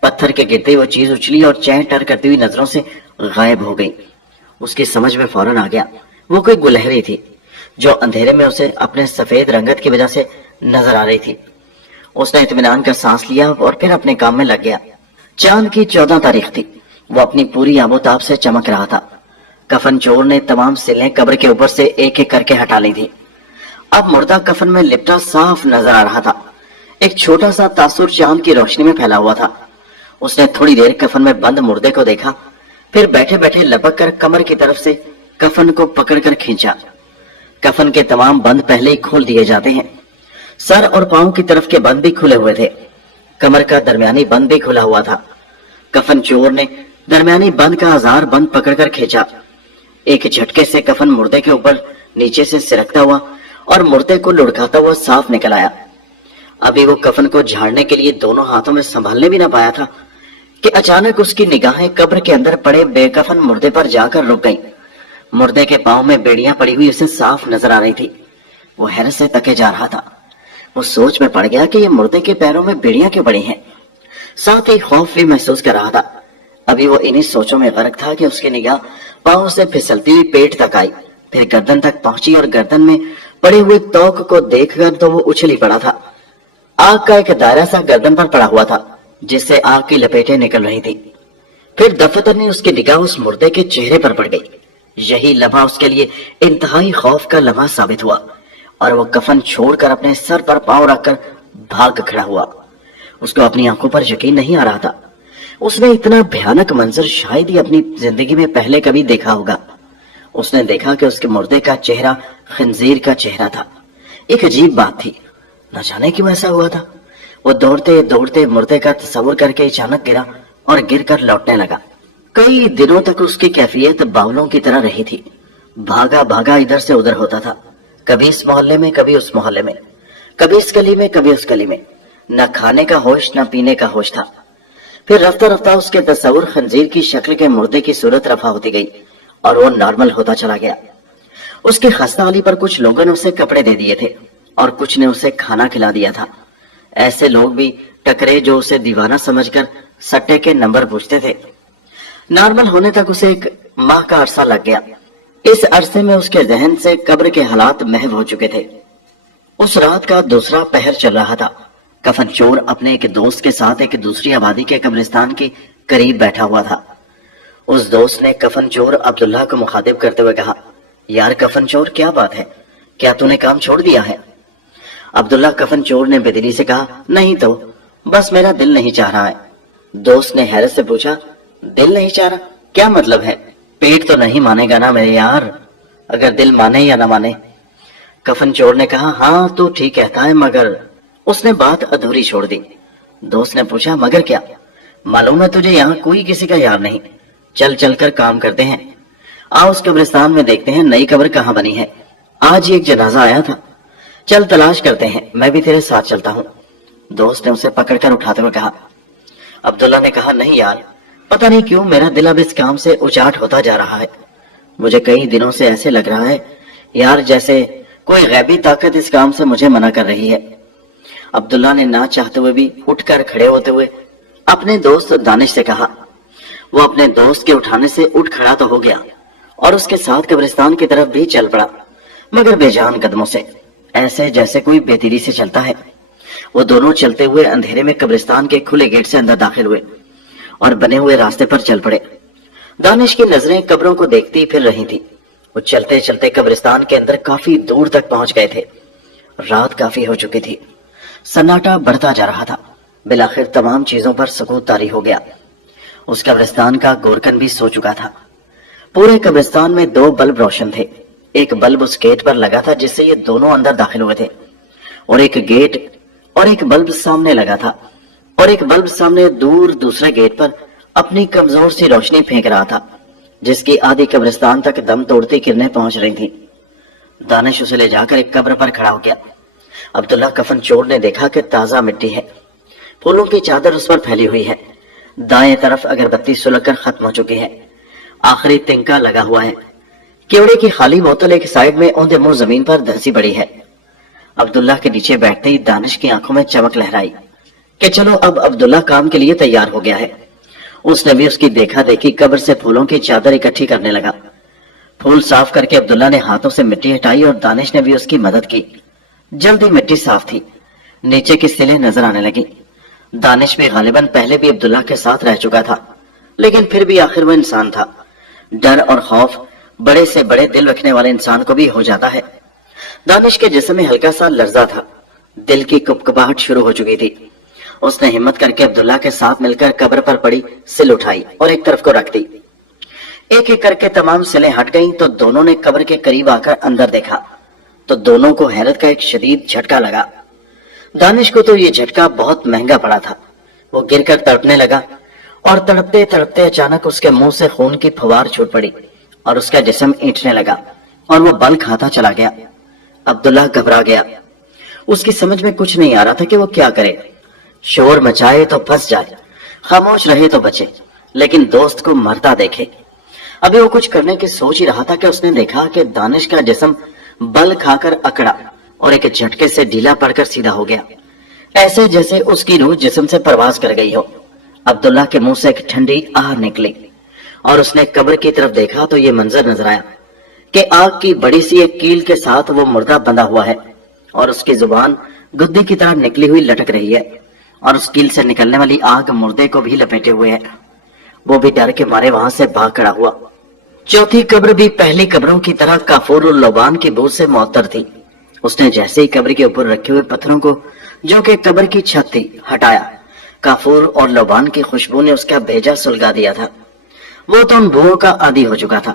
पत्थर के गिरते वो चीज उछली और चैं टर करती हुई नजरों से गायब हो गई। उसकी समझ में फौरन आ गया वो कोई गुलहरी थी जो अंधेरे में उसे अपने सफेद रंगत की वजह से नजर आ रही थी। उसने इत्मीनान का सांस लिया और फिर अपने काम में लग गया। चांद की 14 तारीख थी। वो अपनी पूरी आबोताब से चमक रहा था। कफन चोर ने तमाम सिलें कब्र के ऊपर से एक एक करके हटा ली थी। अब मुर्दा कफन में लिपटा साफ नजर आ रहा था। एक छोटा सा तासुर चांद की रोशनी में फैला हुआ था। उसने थोड़ी देर कफन में बंद मुर्दे को देखा, फिर बैठे बैठे लपक कर कमर की तरफ से कफन को पकड़कर खींचा। कफन के तमाम बंद पहले ही खोल दिए जाते हैं। सर और पांव की तरफ के बंद भी खुले हुए थे। कमर का दरमियानी बंद भी खुला हुआ था। कफन चोर ने दरमियानी बंद का आजार बंद पकड़कर खींचा। एक झटके से कफन मुर्दे के ऊपर नीचे से सिरकता हुआ और मुर्दे को लुढ़काता हुआ साफ निकल आया। अभी वो कफन को झाड़ने के लिए दोनों हाथों में संभालने भी ना पाया था कि अचानक उसकी निगाहें कब्र के अंदर पड़े बेकफन मुर्दे पर जाकर रुक गईं। मुर्दे के पांव में बेड़ियां पड़ी हुई उसे साफ नजर आ रही थी। वो हैरत से तके जा रहा था। वो सोच में पड़ गया कि ये मुर्दे के पैरों में बेड़ियां क्यों पड़ी हैं। साथ ही खौफ भी महसूस कर रहा था। अभी वो इन्हीं सोचों में गर्क था कि उसकी निगाह पांव से फिसलती हुई पेट तक आई, फिर गर्दन तक पहुंची और गर्दन में पड़े हुए तौक को देखकर तो वो उछल ही पड़ा था। आग का एक दायरा सा गर्दन पर पड़ा हुआ था जिससे आग की लपेटें निकल रही थी। फिर दफतर उसकी निगाह उस मुर्दे के चेहरे पर पड़ गई। यही लम्हा उसके लिए इंतहाई खौफ का लम्हा साबित हुआ और वो कफन छोड़कर अपने सर पर पांव रखकर भाग खड़ा हुआ। उसको अपनी आंखों पर यकीन नहीं आ रहा था। उसने इतना भयानक मंजर शायद ही अपनी जिंदगी में पहले कभी देखा होगा। उसने देखा कि उसके मुर्दे का चेहरा खंजीर का चेहरा था। एक अजीब बात थी, न जाने क्यों ऐसा हुआ था। वो दौड़ते दौड़ते मुर्दे का तस्वुर करके अचानक गिरा और गिरकर लौटने लगा। कई दिनों तक उसकी कैफियत बावलों की तरह रही थी। भागा भागा इधर से उधर होता था, कभी इस मोहल्ले में कभी उस मोहल्ले में, कभी इस गली में कभी उस गली में। न खाने का होश न पीने का होश था। फिर रफ्ता रफ्ता उसके तस्वुर खंजीर की शक्ल के मुर्दे की सूरत रफा होती गई और वो नॉर्मल होता चला गया। उसकी खस्ता हाली पर कुछ लोगों ने उसे कपड़े दे दिए थे और कुछ ने उसे खाना खिला दिया था। ऐसे लोग भी टकरे जो उसे दीवाना समझकर सट्टे के नंबर पूछते थे। नॉर्मल होने तक उसे 1 माह का अरसा लग गया। इस अरसे में उसके जहन से कब्र के हालात महव हो चुके थे। उस रात का दूसरा पहर चल रहा था। कफन चोर अपने एक दोस्त के साथ एक दूसरी आबादी के कब्रिस्तान के करीब बैठा हुआ था। उस दोस्त ने कफन चोर अब्दुल्ला को मुखातिब करते हुए कहा, यार कफन चोर, क्या बात है, क्या तूने काम छोड़ दिया है? अब्दुल्ला कफन चोर ने बेदिली से कहा, नहीं तो बस मेरा दिल नहीं चाह रहा है। दोस्त ने हैरत से पूछा, दिल नहीं चाह रहा, क्या मतलब है? पेट तो नहीं मानेगा ना मेरे यार, अगर दिल माने या ना माने। कफन चोर ने कहा, हाँ तू ठीक कहता है, मगर। उसने बात अधूरी छोड़ दी। दोस्त ने पूछा, मगर क्या? मालूम है तुझे यहाँ कोई किसी का यार नहीं। चल चल कर काम करते हैं, आओ उस कब्रिस्तान में देखते हैं नई कब्र कहाँ बनी है। आज ही एक जनाजा आया था, चल तलाश करते हैं, मैं भी तेरे साथ चलता हूँ। दोस्त ने उसे पकड़कर उठाते हुए कहा। अब्दुल्ला ने कहा, नहीं यार, पता नहीं क्यों मेरा दिल अब इस काम से उचाट होता जा रहा है। मुझे कई दिनों से ऐसे लग रहा है यार जैसे कोई गैबी ताकत इस काम से मुझे मना कर रही है। अब्दुल्ला ने ना चाहते हुए भी उठकर खड़े होते हुए अपने दोस्त दानिश से कहा। वो अपने दोस्त के उठाने से उठ खड़ा तो हो गया और उसके साथ कब्रिस्तान की तरफ भी चल पड़ा, मगर बेजान कदमों से, ऐसे जैसे कोई बेदिली से चलता है। वो दोनों चलते हुए अंधेरे में कब्रिस्तान के खुले गेट से अंदर दाखिल हुए और बने हुए रास्ते पर चल पड़े। दानिश की नजरें कब्रों को देखती फिर रही थी। वो चलते चलते कब्रिस्तान के अंदर काफी दूर तक पहुंच गए थे। रात काफी हो चुकी थी, सन्नाटा बढ़ता जा रहा था। बिलाखिर तमाम चीजों पर सुकूत तारी हो गया। उस कब्रिस्तान का गोरकन भी सो चुका था। पूरे कब्रिस्तान में 2 बल्ब रोशन थे। एक बल्ब उस गेट पर लगा था जिससे ये दोनों अंदर दाखिल हुए थे, और एक बल्ब सामने लगा था, और एक बल्ब सामने दूर दूसरे गेट पर अपनी कमजोर सी रोशनी फेंक रहा था, जिसकी आधी कब्रिस्तान तक दम तोड़ती किरणें पहुंच रही थी। दानिश उसे ले जाकर एक कब्र पर खड़ा हो गया। अब्दुल्ला कफन चोर ने देखा कि ताजा मिट्टी है, फूलों की चादर उस पर फैली हुई है, दाएं तरफ अगरबत्ती सुलगकर खत्म हो चुकी है, आखिरी तिनका लगा हुआ है, केवड़े की खाली बोतल एक साइड में औंधे मुंह जमीन पर धंसी पड़ी है। अब्दुल्ला के नीचे बैठते ही दानिश की आंखों में चमक लहराई कि चलो अब अब्दुल्ला काम के लिए तैयार हो गया है। उसने भी उसकी देखा देखी कब्र से फूलों की चादर इकट्ठी करने लगा। फूल साफ करके अब्दुल्ला ने हाथों से मिट्टी हटाई और दानिश ने भी उसकी मदद की। जल्दी मिट्टी साफ थी, नीचे की सिलें नजर आने लगी। दानिश भी गालिबन पहले भी अब्दुल्ला के साथ रह चुका था, लेकिन फिर भी आखिर वो इंसान था। डर और खौफ बड़े से बड़े दिल रखने वाले इंसान को भी हो जाता है। दानिश के जिस्म में हल्का सा लर्जा था, दिल की कुपकुपाहट शुरू हो चुकी थी। उसने हिम्मत करके अब्दुल्ला के साथ मिलकर कब्र पर पड़ी सिल उठाई और एक तरफ को रख दी। एक एक करके तमाम सिलें हट गईं तो दोनों ने कब्र के करीब आकर अंदर देखा तो दोनों को हैरत का एक शदीद झटका लगा। दानिश को तो ये झटका बहुत महंगा पड़ा था। वो गिरकर तड़पने लगा और तड़पते तड़पते अचानक उसके मुंह से खून की फवार छूट पड़ी और उसका जिस्म ईंटने लगा और वो बल खाता चला गया। अब्दुल्ला घबरा गया। उसकी समझ में कुछ नहीं आ रहा था कि वो क्या करे। शोर मचाए तो फंस जाए, खामोश रहे तो बचे, लेकिन दोस्त को मरता देखे। अभी वो कुछ करने की सोच ही रहा था कि उसने देखा कि दानिश का जिस्म बल खाकर अकड़ा और एक झटके से ढीला पड़कर सीधा हो गया, ऐसे जैसे उसकी रूह जिस्म से परवाज कर गई हो। अब्दुल्ला के मुंह से एक ठंडी आह निकली और उसने कब्र की तरफ देखा तो ये मंजर नजर आया कि आग की बड़ी सी एक कील के साथ वो मुर्दा बंधा हुआ है और उसकी जुबान गुद्दी की तरह निकली हुई लटक रही है और उस कील से निकलने वाली आग मुर्दे को भी लपेटे हुए है। वो भी डर के मारे वहां से भाग खड़ा हुआ। चौथी कब्र भी पहली कब्रों की तरह काफूर और लोबान की बू से मुअत्तर थी। उसने जैसे ही कब्र के ऊपर रखे हुए पत्थरों को, जो कि कब्र की छत थी, हटाया, काफूर और लोबान की खुशबू ने उसका भेजा सुलगा दिया था। वो तो उन बुओं का आदी हो चुका था।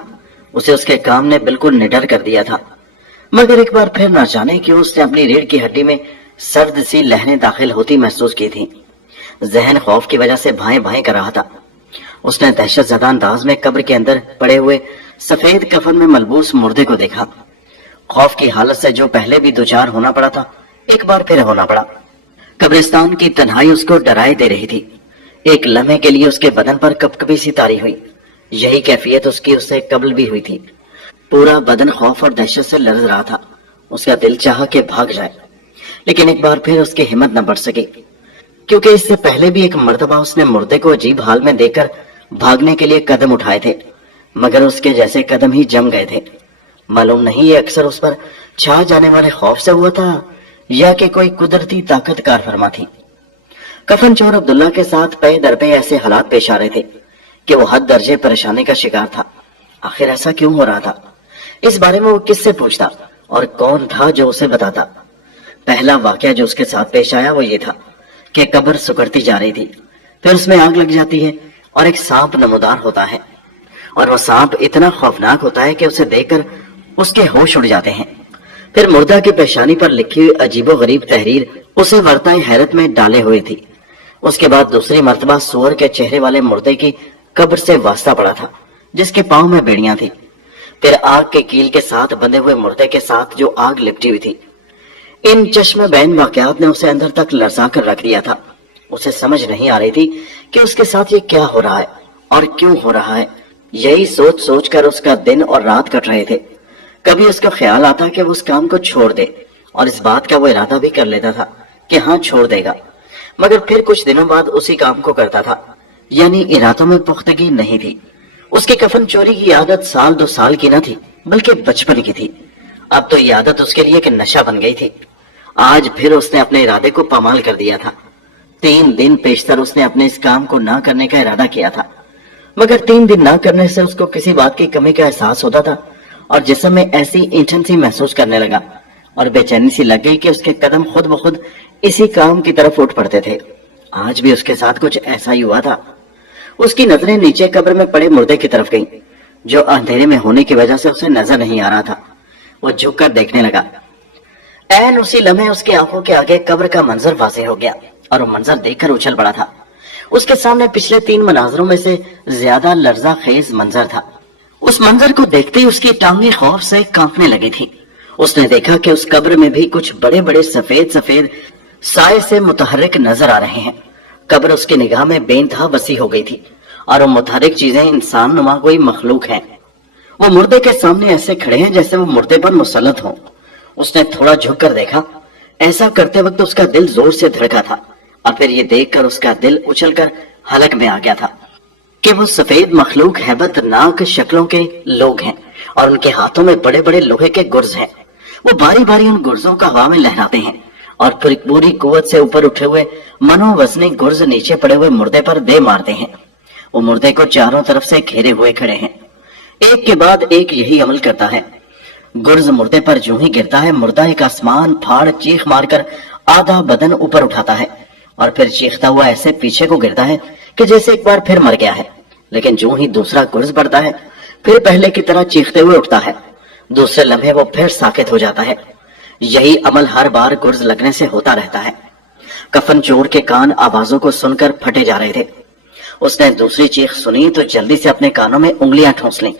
उसे उसके काम ने बिल्कुल निडर कर दिया था। मगर एक बार फिर न जाने क्यों उसने अपनी रीढ़ की हड्डी में सर्द सी लहरें दाखिल होती महसूस की थी। जहन खौफ की वजह से भाएं भाएं कर रहा था। उसने दहशत ज़दा अंदाज में कब्र के अंदर पड़े हुए सफेद कफन में मलबूस मुर्दे को देखा। खौफ की हालत से जो पहले भी दो चार होना पड़ा था, एक बार फिर होना पड़ा। कब्रिस्तान की तन्हाई उसको डराए दे रही थी। एक लम्हे के लिए उसके बदन पर कपकपी सी तारी हुई। यही कैफियत उसकी उससे कबल भी हुई थी। पूरा बदन खौफ और दहशत से लरज रहा था। उसका दिल चाहा कि भाग जाए, लेकिन एक बार फिर उसकी हिम्मत न बढ़ सकी, क्योंकि इससे पहले भी एक मर्तबा उसने मुर्दे को अजीब हाल में देखकर भागने के लिए कदम उठाए थे, मगर उसके जैसे कदम ही जम गए थे। मालूम नहीं ये अक्सर उस पर छा जाने वाले खौफ से हुआ था या कि कोई कुदरती ताकत कार फरमा थी। कफन चोर अब्दुल्ला के साथ पे दर पे ऐसे हालात पेश आ रहे थे कि वो हद दर्जे परेशानी का शिकार था। आखिर ऐसा क्यों हो रहा था? इस बारे में वो किससे पूछता और कौन था जो उसे बताता? पहला वाकया जो उसके साथ पेश आया वो ये था कि कब्र सुकड़ती जा रही थी, फिर उसमें आग लग जाती है और एक सांप नमूदार होता है, और वो सांप इतना खौफनाक होता है कि उसे देखकर उसके होश उड़ जाते हैं। फिर मुर्दा की पेशानी पर लिखी हुई अजीबो गरीब तहरीर उसे वर्ताए हैरत में डाले हुए थी। उसके बाद दूसरी मर्तबा सुअर के चेहरे वाले मुर्दे की कब्र से वास्ता पड़ा था, जिसके पांव में बेड़ियां थी। फिर आग के कील के साथ बंधे हुए मुर्दे के साथ जो आग लिपटी हुई थी। इन चश्मे बैन वाकयात ने उसे अंदर तक लरसा कर रख दिया था। उसे समझ नहीं आ रही थी कि उसके साथ ये क्या हो रहा है और क्यों हो रहा है। यही सोच सोच कर उसका दिन और रात कट रहे थे। कभी उसका ख्याल आता कि वो उस काम को छोड़ दे, और इस बात का वो इरादा भी कर लेता था कि हाँ छोड़ देगा, मगर फिर कुछ दिनों बाद उसी काम को करता था। यानी इरादों में पुख्तगी नहीं थी। उसकी कफन चोरी की आदत साल दो साल की न थी, बल्कि बचपन की थी। अब तो ये आदत उसके लिए एक नशा बन गई थी। आज फिर उसने अपने इरादे को पामाल कर दिया था। 3 दिन पेशतर उसने अपने इस काम को ना करने का इरादा किया था। मगर 3 दिन ना करने से उसको किसी बात की कमी का एहसास होता था और जिस्म में ऐसी ईंठन सी महसूस करने लगा और बेचैनी सी लग गई कि उसके कदम खुद ब खुद इसी काम की तरफ उठ पड़ते थे। आज भी उसके साथ कुछ ऐसा ही हुआ था। उसकी नजरें नीचे कब्र में पड़े मुर्दे की तरफ गईं, जो अंधेरे में होने की वजह से उसे नजर नहीं आ रहा था। वो झुककर देखने लगा। ऐन उसी लम्हे उसकी आंखों के आगे कब्र का मंजर वाज़ेह हो गया और वो मंजर देखकर उछल पड़ा था। उसके सामने पिछले 3 मनाजरों में से ज्यादा लर्जा खेज मंजर था। उस मंजर को देखते ही उसकी टांगें खौफ से कांपने लगी थी। उसने देखा कि उस कब्र में भी कुछ बड़े बड़े सफेद सफेद साए से मुतहर्रिक नजर आ रहे हैं। कब्र उसकी निगाह में बेइंतहा वसी हो गई थी और वो मुतहर्रिक चीजें इंसान नुमा कोई मखलूक है। वो मुर्दे के सामने ऐसे खड़े हैं जैसे वो मुर्दे पर मुसल्लत हो। उसने थोड़ा झुक कर देखा। ऐसा करते वक्त उसका दिल जोर से धड़का था और फिर ये देखकर उसका दिल उछलकर हलक में आ गया था कि वो सफेद मखलूक हैबतनाक शक्लों के लोग हैं और उनके हाथों में बड़े बड़े लोहे के गुर्ज हैं। वो बारी बारी उन गुर्जों का हवा में लहराते हैं और फिर पूरी कुव्वत से ऊपर उठे हुए मनोवजनी गुर्ज नीचे पड़े हुए मुर्दे पर दे मारते हैं। वो मुर्दे को चारों तरफ से घेरे हुए खड़े हैं। एक के बाद एक यही अमल करता है। गुर्ज मुर्दे पर जो ही गिरता है, मुर्दा एक आसमान फाड़ चीख मारकर आधा बदन ऊपर उठाता है और फिर चीखता हुआ ऐसे पीछे को गिरता है कि जैसे एक बार फिर मर गया है। लेकिन जो ही दूसरा गुर्ज पड़ता है, फिर पहले की तरह चीखते हुए उठता है। दूसरे लम्हे वो फिर साकित हो जाता है। यही अमल हर बार गुर्ज लगने से होता रहता है। कफन चोर के कान आवाजों को सुनकर फटे जा रहे थे। उसने दूसरी चीख सुनी तो जल्दी से अपने कानों में उंगलियां ठूंस लीं।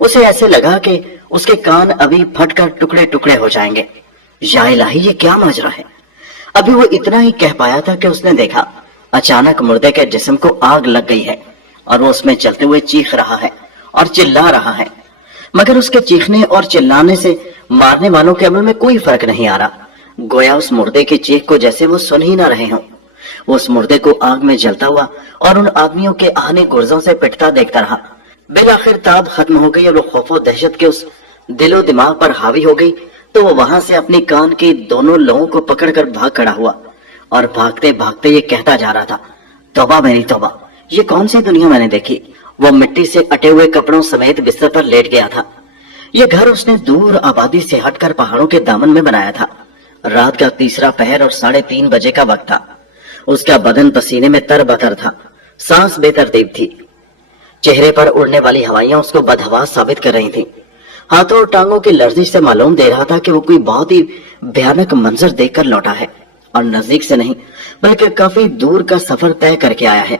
उसे ऐसे लगा कि उसके कान अभी फटकर टुकड़े टुकड़े हो जाएंगे। या इलाही, ये क्या माजरा है। अभी वो इतना ही कह पाया था कि उसने देखा अचानक मुर्दे के जिस्म को आग लग गई है और वो उसमें चलते हुए चीख रहा है और चिल्ला रहा है। मगर उसके चीखने और चिल्लाने से मारने वालों के अमल में कोई फर्क नहीं आ रहा। गोया उस मुर्दे की चीख को जैसे वो सुन ही ना रहे हों। वो उस मुर्दे को आग में जलता हुआ और उन आदमियों के आहने गुर्जों से पिटता देखता रहा। बिलाखिर ताब खत्म हो गई और वो खौफो दहशत के उस दिलो दिमाग पर हावी हो गई तो वो वहां से अपनी कान की दोनों लोगों को पकड़कर भाग खड़ा हुआ और भागते भागते ये कहता जा रहा था, तौबा मेरी तौबा, ये कौन सी दुनिया मैंने देखी। वो मिट्टी से अटे हुए कपड़ों समेत बिस्तर पर लेट गया था। ये घर उसने दूर आबादी से हटकर पहाड़ों के दामन में बनाया था। रात का 3रा पहर और 3:30 बजे का वक्त था। उसका बदन पसीने में तरबतर था, सांस बेतरतीब थी। चेहरे पर उड़ने वाली हवाइयां उसको बदहवास साबित कर रही थीं। हाथों और टांगों की लर्जिश से मालूम दे रहा था कि वो कोई बहुत ही भयानक मंजर देखकर लौटा है और नजदीक से नहीं बल्कि काफी दूर का सफर तय करके आया है।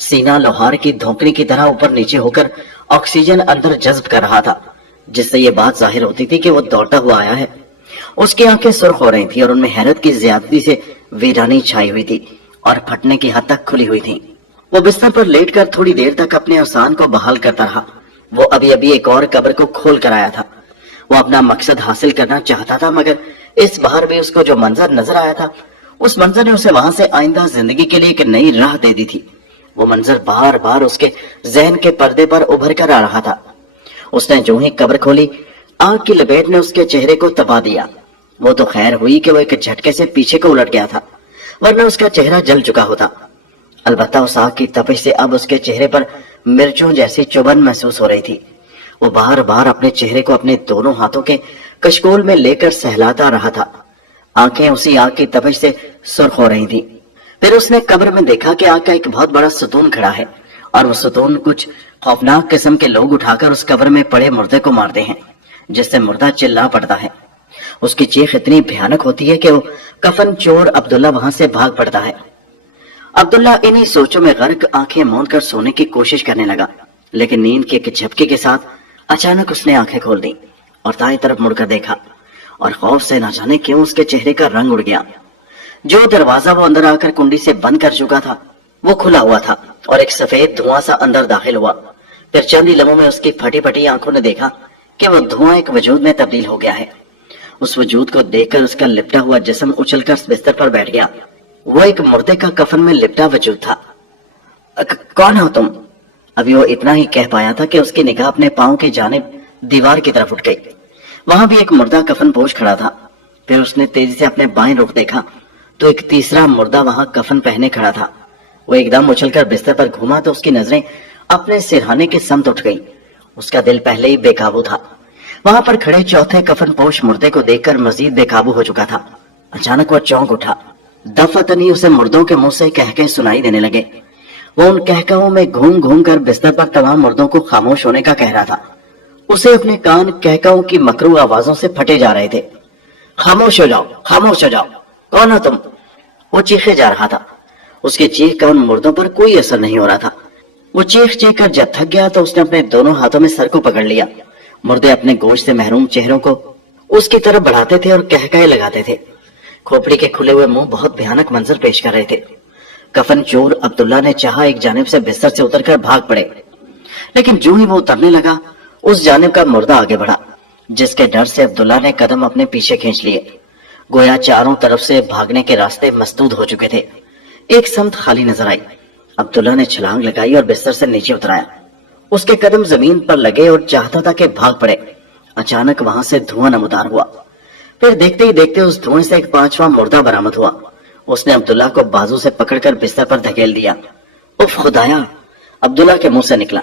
सीना लोहार की धोकनी की तरह ऊपर नीचे होकर ऑक्सीजन अंदर जज्ब कर रहा था, जिससे ये बात जाहिर होती थी कि वो दौड़ता हुआ आया है। उसकी आंखें सुर्ख हो रही थी और उनमें हैरत की ज्यादती से वीरानी छाई हुई थी और फटने की हद तक खुली हुई थी। वो बिस्तर पर लेटकर थोड़ी देर तक अपने अवसान को बहाल करता रहा। वो अभी अभी एक और कब्र को खोल कर आया था। वो अपना मकसद हासिल करना चाहता था, मगर इस बार भी उसको जो मंजर नजर आया था, उस मंजर ने उसे वहां से आइंदा जिंदगी के लिए एक नई राह दे दी थी। वो मंजर बार बार उसके जहन के पर्दे पर उभर कर आ रहा था। उसने जो ही कब्र खोली, आग की लपेट ने उसके चेहरे को तपा दिया। वो तो खैर हुई कि वो एक झटके से पीछे को उलट गया था, वरना उसका चेहरा जल चुका होता। अलबत्ता उस आग की तपिश से अब उसके चेहरे पर मिर्चों जैसी चुभन महसूस हो रही थी। वो बार बार अपने चेहरे को अपने दोनों हाथों के कशकोल में लेकर सहलाता रहा था। आंखें उसी आग की तपिश से सुर्ख हो रही थी। फिर उसने कब्र में देखा कि आग का एक बहुत बड़ा सतून खड़ा है और वो सतून कुछ खौफनाक किस्म के लोग उठाकर उस कब्र में पड़े मुर्दे को मारते हैं, जिससे मुर्दा चिल्ला पड़ता है। उसकी चीख इतनी भयानक होती है कि वो कफन चोर अब्दुल्ला वहां से भाग पड़ता है। अब्दुल्ला इन्हीं सोचों में गर्क आंखें मूंद कर सोने की कोशिश करने लगा, लेकिन नींद के एक झपके के साथ अचानक उसने आंखें खोल दी और दाएं तरफ मुड़कर देखा और खौफ से न जाने क्यों उसके चेहरे का रंग उड़ गया। जो दरवाजा वो अंदर आकर कुंडी से बंद कर चुका था, वो खुला हुआ था और एक सफेद धुआं सा अंदर दाखिल हुआ। फिर चंद ही लम्हों में उसकी फटी फटी आंखों ने देखा कि वो धुआं एक वजूद में तब्दील हो गया है। उस वजूद को देखकर उसका लिपटा हुआ जिस्म उछलकर बिस्तर पर बैठ गया। वो एक मुर्दे का कफन में लिपटा वजूद था। कौन हो तुम? अभी वो इतना ही कह पाया था कि उसकी निगाह अपने पांव की जानिब दीवार की तरफ उठ गई। वहां भी एक मुर्दा कफन पोश खड़ा था। फिर उसने तेजी से अपने बाएं रुख देखा तो एक तीसरा मुर्दा वहां कफन पहने खड़ा था। वो एकदम उछलकर बिस्तर पर घूमा तो उसकी नजरें अपने सिरहाने की समत उठ गई। उसका दिल पहले ही बेकाबू था। वहां पर खड़े चौथे कफनपोश मुर्दे को देखकर मजीद बेकाबू हो चुका था। अचानक वह चौंक उठा। दफअतन ही उसे मुर्दों के मुंह से कहके सुनाई देने लगे। वो उन कहकाओं में घूम घूम कर बिस्तर पर तमाम मुर्दों को खामोश होने का कह रहा था। उसे अपने कान कहकाओं की मकरू आवाजों से फटे जा रहे थे। खामोश हो जाओ, खामोश हो जाओ, कौन हो तुम? वो चीखे जा रहा था। उसकी चीख का उन मुर्दों पर कोई असर नहीं हो रहा था। वो चीख चीख कर जब थक गया तो उसने अपने दोनों हाथों में सर को पकड़ लिया। मुर्दे अपने गोश्त से महरूम चेहरों को उसकी तरफ बढ़ाते थे और कहकाए लगाते थे। खोपड़ी के खुले हुए मुंह बहुत भयानक मंजर पेश कर रहे थे। कफन चोर अब्दुल्ला ने चाहा एक जानिब से बिस्तर से उतरकर भाग पड़े, लेकिन जो ही वो उतरने लगा उस जानिब का मुर्दा आगे बढ़ा, जिसके डर से अब्दुल्ला ने कदम अपने पीछे खींच लिए। गोया चारों तरफ से भागने के रास्ते मसदूद हो चुके थे। एक समत खाली नजर आई। अब्दुल्ला ने छलांग लगाई और बिस्तर से नीचे उतराया। उसके कदम जमीन पर लगे और चाहता था कि भाग पड़े। अचानक वहां से धुआं नमदार हुआ। फिर देखते ही देखते उस धुएं से एक पांचवा मुर्दा बरामद हुआ। उसने अब्दुल्ला को बाजू से पकड़कर बिस्तर पर धकेल दिया। उफ खुदाया, अब्दुल्ला के मुंह से निकला।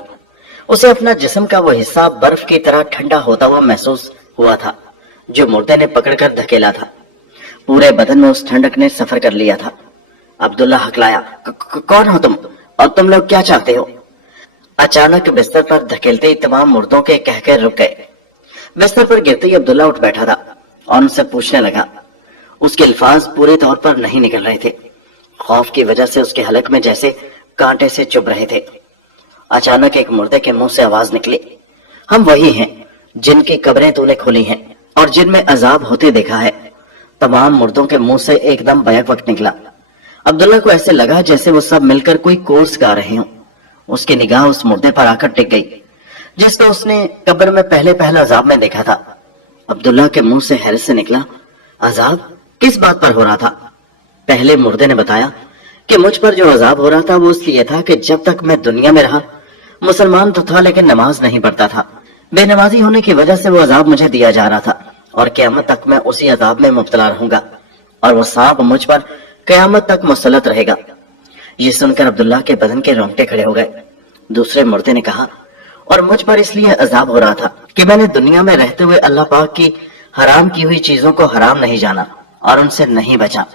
उसे अपना जिस्म का वो हिस्सा बर्फ की तरह ठंडा होता हुआ महसूस हुआ था जो मुर्दे ने पकड़कर धकेला था। पूरे बदन में उस ठंडक ने सफर कर लिया था। अब्दुल्ला हकलाया, कौन हो तुम और तुम लोग क्या चाहते हो? अचानक बिस्तर पर धकेलते ही तमाम मुर्दों के कहके रुक गए। बिस्तर पर गिरते ही अब्दुल्ला उठ बैठा था और उनसे पूछने लगा। उसके अल्फाज पूरे तौर पर नहीं निकल रहे थे। खौफ की वजह से उसके हलक में जैसे कांटे से चुभ रहे थे। अचानक एक मुर्दे के मुंह से आवाज निकली, हम वही हैं जिनकी कब्रें तूने खोली हैं और जिनमें अजाब होते देखा है। तमाम मुर्दों के मुंह से एकदम बैक वक्त निकला। अब्दुल्ला को ऐसे लगा जैसे वो सब मिलकर कोई कोर्स गा रहे हों। उसकी निगाह उस मुर्दे पर आकर टिक गई जिसको उसने कब्र में पहले अजाब में देखा था। अब्दुल्ला के मुंह से हैरत से निकला, अजाब किस बात पर हो रहा था? पहले मुर्दे ने बताया कि मुझ पर जो अजाब हो रहा था वो इसलिए था कि जब तक मैं दुनिया में रहा मुसलमान तो था लेकिन नमाज नहीं पढ़ता था। बेनमाजी होने की वजह से वो अजाब मुझे दिया जा रहा था और क़यामत तक मैं उसी अजाब में मुब्तला रहूंगा और वो सांप मुझ पर क़यामत तक मुसल्लत रहेगा। ये सुनकर अब्दुल्ला के बदन के रोंगटे खड़े हो गए। दूसरे मुर्दे ने कहा, और मुझ पर इसलिए अजाब हो रहा था कि मैंने दुनिया में रहते हुए अल्लाह पाक की हराम की हुई चीजों को हराम नहीं जाना और उनसे नहीं बचा।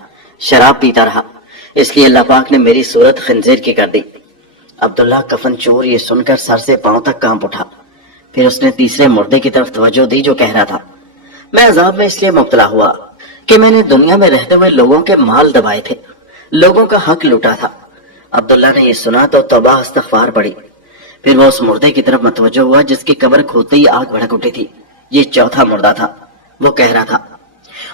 शराब पीता रहा, इसलिए अल्लाह पाक ने मेरी सूरत खंजीर की कर दी। अब्दुल्ला कफन चोर ये सुनकर सर से पांव तक कांप उठा। फिर उसने तीसरे मुर्दे की तरफ तवज्जो दी जो कह रहा था, मैं अजाब में इसलिए मुब्तला हुआ कि मैंने दुनिया में रहते हुए लोगों के माल दबाए थे, लोगों का हक लूटा था। अब्दुल्ला ने ये सुना तो तौबा इस्तगफार पड़ी। फिर वो उस मुर्दे की तरफ मतवज्जो हुआ जिसकी कब्र खोदते ही आग भड़क उठी थी। ये चौथा मुर्दा था। वो कह रहा था,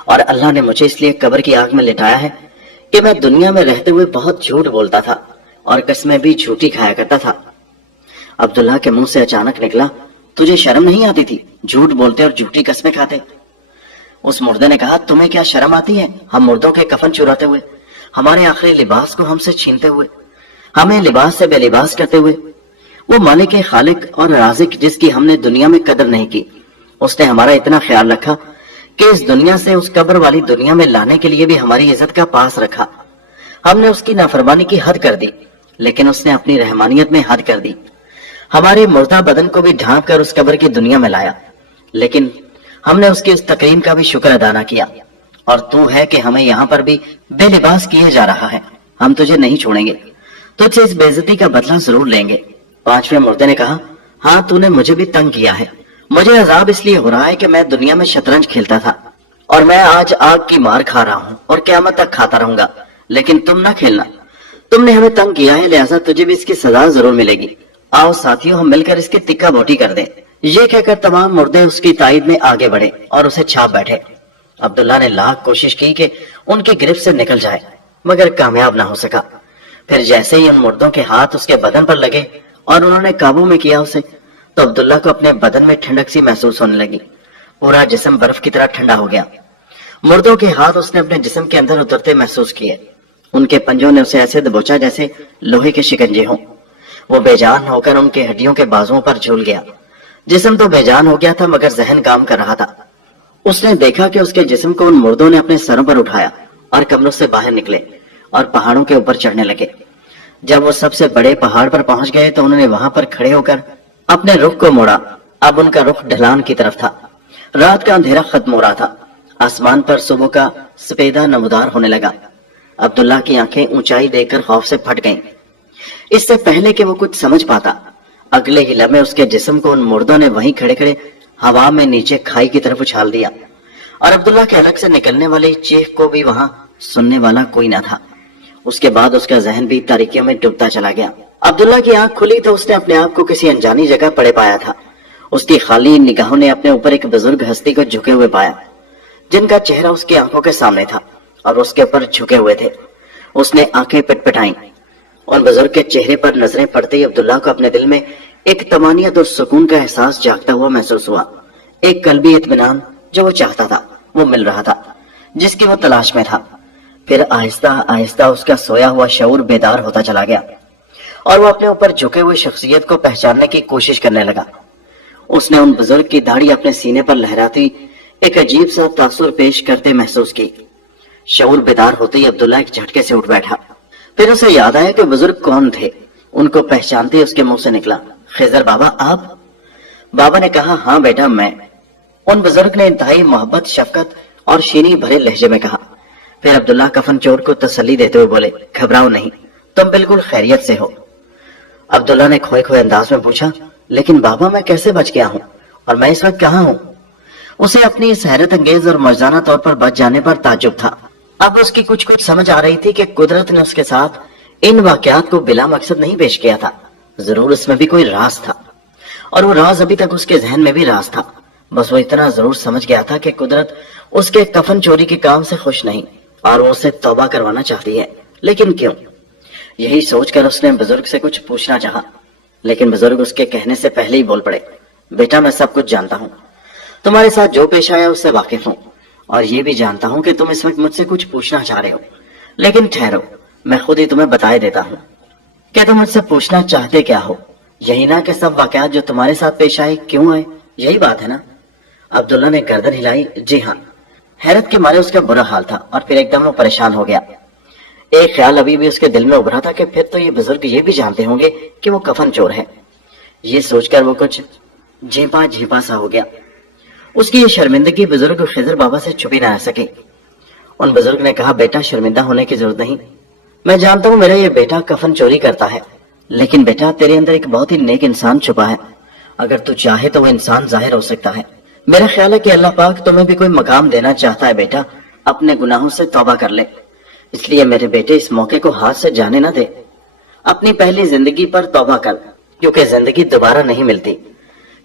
और अल्लाह ने मुझे इसलिए कब्र की आग में लिटाया है कि मैं दुनिया में रहते हुए बहुत झूठ बोलता था और कसमें भी झूठी खाया करता था। अब्दुल्ला के मुंह से अचानक निकला, तुझे शर्म नहीं आती थी झूठ बोलते और झूठी कस्में खाते? उस मुर्दे ने कहा, तुम्हें क्या शर्म आती है हम मुर्दों के कफन चुराते हुए, हमारे आखिरी लिबास को हमसे छीनते हुए, हमें लिबास से बेलिबास करते हुए? वो मालिक खालिक और राजिक जिसकी हमने दुनिया में कदर नहीं की, उसने हमारा इतना ख्याल रखा कि इस दुनिया से उस कब्र वाली दुनिया में लाने के लिए भी हमारी इज्जत का पास रखा। हमने उसकी नाफरमानी की हद कर दी लेकिन उसने अपनी रहमानियत में हद कर दी। हमारे मुर्दा बदन को भी ढांक कर उस कब्र की दुनिया में लाया लेकिन हमने उसकी उस तकरीम का भी शुक्र अदा न किया। और तू है कि हमें यहाँ पर भी बेलिबास किए जा रहा है। हम तुझे नहीं छोड़ेंगे, तुझसे इस बेइज्जती का बदला जरूर लेंगे। पांचवें मुर्दे ने कहा, हाँ तूने मुझे भी तंग किया है। मुझे अजाब इसलिए हो रहा है कि मैं दुनिया में शतरंज खेलता था और मैं आज आग की मार खा रहा हूँ और क़यामत तक खाता रहूंगा, लेकिन तुम ना खेलना। तुमने हमें तंग किया है लिहाजा तुझे भी इसकी सजा जरूर मिलेगी। आओ साथियों हम मिलकर इसकी तिक्का बोटी कर दें। ये कहकर तमाम मुर्दे उसकी ताईद में आगे बढ़े और उसे छाप बैठे। अब्दुल्ला ने लाख कोशिश की कि उनकी गिरफ्त से निकल जाए मगर कामयाब ना हो सका। फिर जैसे ही उन मुर्दों के हाथ उसके बदन पर लगे और उन्होंने काबू में किया उसे, तो अब्दुल्ला को अपने बदन में ठंडक सी महसूस होने लगी। पूरा जिस्म बर्फ की तरह ठंडा हो गया। मुर्दों के हाथ उसने अपने जिस्म के अंदर उतरते महसूस किए। उनके पंजों ने उसे ऐसे दबोचा जैसे लोहे के शिकंजे हों। वो बेजान होकर उनके हड्डियों के बाजुओं पर झूल गया। जिस्म तो बेजान हो गया था मगर जहन काम कर रहा था। उसने देखा कि उसके जिस्म को उन मुर्दों ने अपने सरों पर उठाया और कमरों से बाहर निकले और पहाड़ों के ऊपर चढ़ने लगे। जब वो सबसे बड़े पहाड़ पर पहुंच गए तो उन्होंने वहां पर खड़े होकर अपने रुख को मोड़ा। अब उनका रुख ढलान की तरफ था। रात का अंधेरा खत्म हो रहा था। आसमान पर सुबह का सफेदा नमदार होने लगा। अब्दुल्ला की आंखें ऊंचाई देखकर खौफ से फट गईं। इससे पहले कि वो कुछ समझ पाता, अगले ही लम्हे उसके जिस्म को उन मुर्दों ने वहीं खड़े खड़े हवा में नीचे खाई की तरफ उछाल दिया, और अब्दुल्ला के अलग से निकलने वाली चीख को भी वहां सुनने वाला कोई न था। उसके बाद उसका जहन भी तारीकियों में डूबता चला गया। अब्दुल्ला की आंख खुली तो उसने अपने आप को किसी अनजानी जगह पड़े पाया था। उसकी खाली निगाहों ने अपने ऊपर एक बुजुर्ग हस्ती को झुके हुए पाया, जिनका चेहरा उसकी आंखों के सामने था और उसके ऊपर झुके हुए थे। उसने आंखें पिटपिटाई और बुजुर्ग के चेहरे पर नजरें पड़ते ही अब्दुल्ला को अपने दिल में एक तमानियत और सुकून का एहसास जागता हुआ महसूस हुआ। एक कल्बी इत्मीनान जो वो चाहता था वो मिल रहा था, जिसकी वो तलाश में था। फिर आहिस्ता आहिस्ता उसका सोया हुआ शऊर बेदार होता चला गया और वो अपने ऊपर झुके हुए शख्सियत को पहचानने की कोशिश करने लगा। उसने उन बुजुर्ग की दाढ़ी अपने सीने पर लहराती एक अजीब सा तासुर पेश करते महसूस की। शऊर बेदार होते ही अब्दुल्ला एक झटके से उठ बैठा। फिर उसे याद आया कि बुजुर्ग कौन थे। उनको पहचानते ही उसके मुंह से निकला, खिजर बाबा आप? बाबा ने कहा, हाँ बेटा मैं। उन बुजुर्ग ने इंतहाई मोहब्बत, शफकत और शीनी भरे लहजे में कहा। फिर अब्दुल्ला कफन चोर को तसल्ली देते हुए बोले, घबराओ नहीं, तुम बिल्कुल खैरियत से हो। अब्दुल्ला ने खोए खोए अंदाज में पूछा, लेकिन बाबा मैं कैसे बच गया हूँ और मैं इस वक्त कहाँ हूँ? उसे अपनी इस हैरत अंगेज और मर्जाना तौर पर बच जाने पर ताज्जुब था। अब उसकी कुछ कुछ समझ आ रही थी कि कुदरत ने उसके साथ इन वाकयात को बिला मकसद नहीं पेश किया था। जरूर इसमें भी कोई राज था, और वो राज अभी तक उसके जहन में भी राज था। बस वो इतना जरूर समझ गया था कि कुदरत उसके कफन चोरी के काम से खुश नहीं और वो उसे तौबा करवाना चाहती है। लेकिन क्यों? यही सोचकर उसने बुजुर्ग से कुछ पूछना चाहा, लेकिन बुजुर्ग उसके कहने से पहले ही बोल पड़े, बेटा मैं सब कुछ जानता हूँ, तुम्हारे साथ जो पेश आया उससे वाकिफ हूँ, और ये भी जानता हूँ कि तुम इस वक्त मुझसे कुछ पूछना चाह रहे हो। लेकिन ठहरो, मैं खुद ही तुम्हें बताए देता हूँ कि तुम मुझसे पूछना चाहते क्या हो। यही ना कि सब वाकयात जो तुम्हारे साथ पेश आए क्यों आए, यही बात है ना? अब्दुल्ला ने गर्दन हिलाई। जी हाँ। हैरत के मारे उसका बुरा हाल था और फिर एकदम वो परेशान हो गया। एक ख्याल अभी भी उसके दिल में उभरा था कि फिर तो ये बुजुर्ग ये भी जानते होंगे कि वो कफन चोर है। ये सोचकर वो कुछ झेपा झेपा सा हो गया। उसकी ये शर्मिंदगी बुजुर्ग खिजर बाबा से छुपी ना रह सकी। उन बुजुर्ग ने कहा, बेटा शर्मिंदा होने की जरूरत नहीं, मैं जानता हूँ मेरा ये बेटा कफन चोरी करता है, लेकिन बेटा तेरे अंदर एक बहुत ही नेक इंसान छुपा है। अगर तू चाहे तो वो इंसान जाहिर हो सकता है। मेरा ख्याल है कि अल्लाह पाक तुम्हें भी कोई मकाम देना चाहता है। बेटा अपने गुनाहों से तौबा कर ले, इसलिए मेरे बेटे इस मौके को हाथ से जाने ना दे। अपनी पहली जिंदगी पर तौबा कर, क्योंकि जिंदगी दोबारा नहीं मिलती।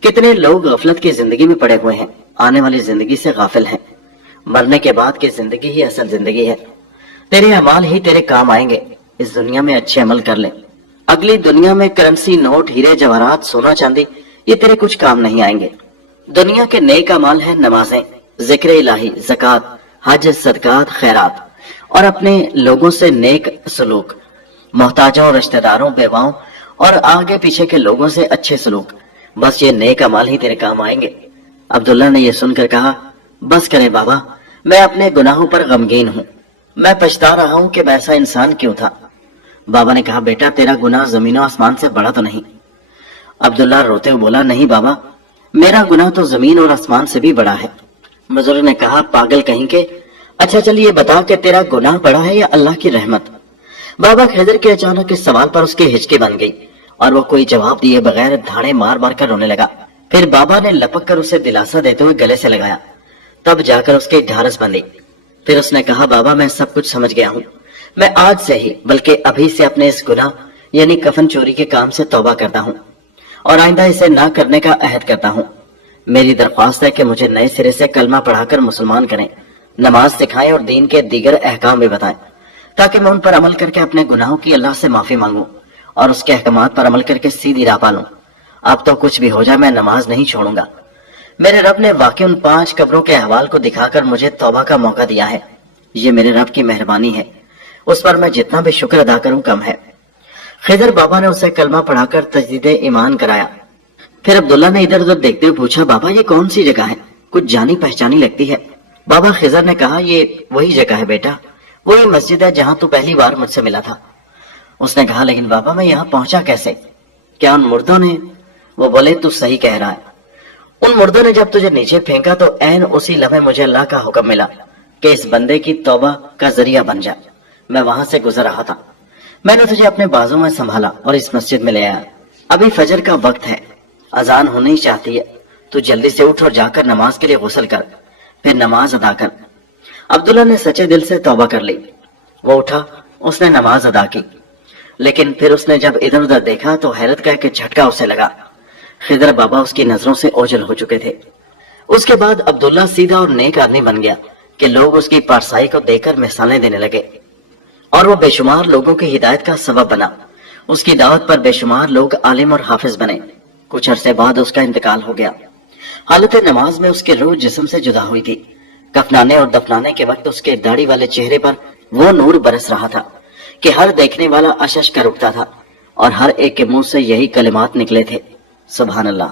कितने लोग गफलत की जिंदगी में पड़े हुए हैं, आने वाली जिंदगी से गाफिल हैं। मरने के बाद की जिंदगी ही असल जिंदगी है। तेरे अमाल ही तेरे काम आएंगे। इस दुनिया में अच्छे अमल कर ले, अगली दुनिया में करेंसी, नोट, हीरे जवाहरात, सोना चांदी ये तेरे कुछ काम नहीं आएंगे। दुनिया के नेक अमाल है नमाजें, जिक्र इलाही, ज़कात, हज, सदकात, खैरात और अपने लोगों से नेक सलूक, मोहताजों, रिश्तेदारों, बेवाओं और आगे पीछे के लोगों से अच्छे सलूक। बस ये नेक अमाल ही तेरे काम आएंगे। अब्दुल्ला ने यह सुनकर कहा, बस करें बाबा, मैं अपने गुनाहों पर गमगीन हूँ। मैं पछता रहा हूँ कि मैं ऐसा इंसान क्यों था। बाबा ने कहा, बेटा तेरा गुनाह जमीन आसमान से बड़ा तो नहीं? अब्दुल्ला रोते हुए बोला, नहीं बाबा, मेरा गुनाह तो जमीन और आसमान से भी बड़ा है। बुजुर्ग ने कहा, पागल कहीं के, अच्छा चलिए बता कि तेरा गुनाह बड़ा है या अल्लाह की रहमत? बाबा खिजर के अचानक इस सवाल पर उसकी हिचकी बन गई और वो कोई जवाब दिए बगैर धाड़े मार मार कर रोने लगा। फिर बाबा ने लपक कर उसे दिलासा देते हुए गले से लगाया, तब जाकर उसकी ढारस बंधी। फिर उसने कहा, बाबा मैं सब कुछ समझ गया हूँ। मैं आज से ही बल्कि अभी से अपने इस गुनाह यानी कफन चोरी के काम से तौबा करता हूँ और आइंदा इसे ना करने का अहद करता हूँ। मेरी दरख्वास्त है कि मुझे नए सिरे से कलमा पढ़ाकर मुसलमान करें, नमाज सिखाएं और दीन के दीगर अहकाम भी बताएं, ताकि मैं उन पर अमल करके अपने गुनाहों की अल्लाह से माफी मांगूं और उसके अहकामात पर अमल करके सीधी राह पालूं। अब तो कुछ भी हो जाए मैं नमाज नहीं छोड़ूंगा। मेरे रब ने वाकई उन 5 कब्रों के अहवाल को दिखाकर मुझे तौबा का मौका दिया है। ये मेरे रब की मेहरबानी है, उस पर मैं जितना भी शुक्र अदा करूं कम है। खिजर बाबा ने उसे कलमा पढ़ाकर तजदीद ईमान कराया। फिर अब्दुल्ला ने इधर उधर देखते हुए पूछा, बाबा ये कौन सी जगह है? कुछ जानी पहचानी लगती है। बाबा खिजर ने कहा, ये वही जगह है बेटा, वही मस्जिद है जहां तू पहली बार मुझसे मिला था। اس نے کہا لیکن بابا میں یہاں پہنچا کیسے؟ کیا ان مردوں نے؟ وہ بولے تو صحیح کہہ رہا ہے، ان مردوں نے جب تجھے نیچے پھینکا تو عین اسی لمحے مجھے اللہ کا حکم ملا کہ اس بندے کی توبہ کا ذریعہ بن جا۔ میں وہاں سے گزر رہا تھا، میں نے تجھے اپنے بازوں میں سنبھالا اور اس مسجد میں لے آیا۔ ابھی فجر کا وقت ہے، اذان ہونی چاہتی ہے، تو جلدی سے اٹھ اور جا کر نماز کے لیے غسل کر، پھر نماز ادا کر۔ عبداللہ نے سچے دل سے توبہ کر لی۔ وہ اٹھا، اس نے نماز ادا کی، لیکن پھر اس نے جب ادھر ادھر دیکھا تو حیرت کا ایک جھٹکا اسے لگا۔ خضر بابا اس کی نظروں سے اوجھل ہو چکے تھے۔ اس کے بعد عبداللہ سیدھا اور نیک آدمی بن گیا کہ لوگ اس کی پارسائی کو دیکھ کر مثالیں دینے لگے، اور وہ بے شمار لوگوں کی ہدایت کا سبب بنا۔ اس کی دعوت پر بے شمار لوگ عالم اور حافظ بنے۔ کچھ عرصے بعد اس کا انتقال ہو گیا۔ حالت نماز میں اس کی روح جسم سے جدا ہوئی تھی۔ کفنانے اور دفنانے کے وقت اس کے داڑھی والے چہرے پر وہ نور برس رہا تھا کہ ہر دیکھنے والا اشش کر اٹھتا تھا، اور ہر ایک کے منہ سے یہی کلمات نکلے تھے، سبحان اللہ۔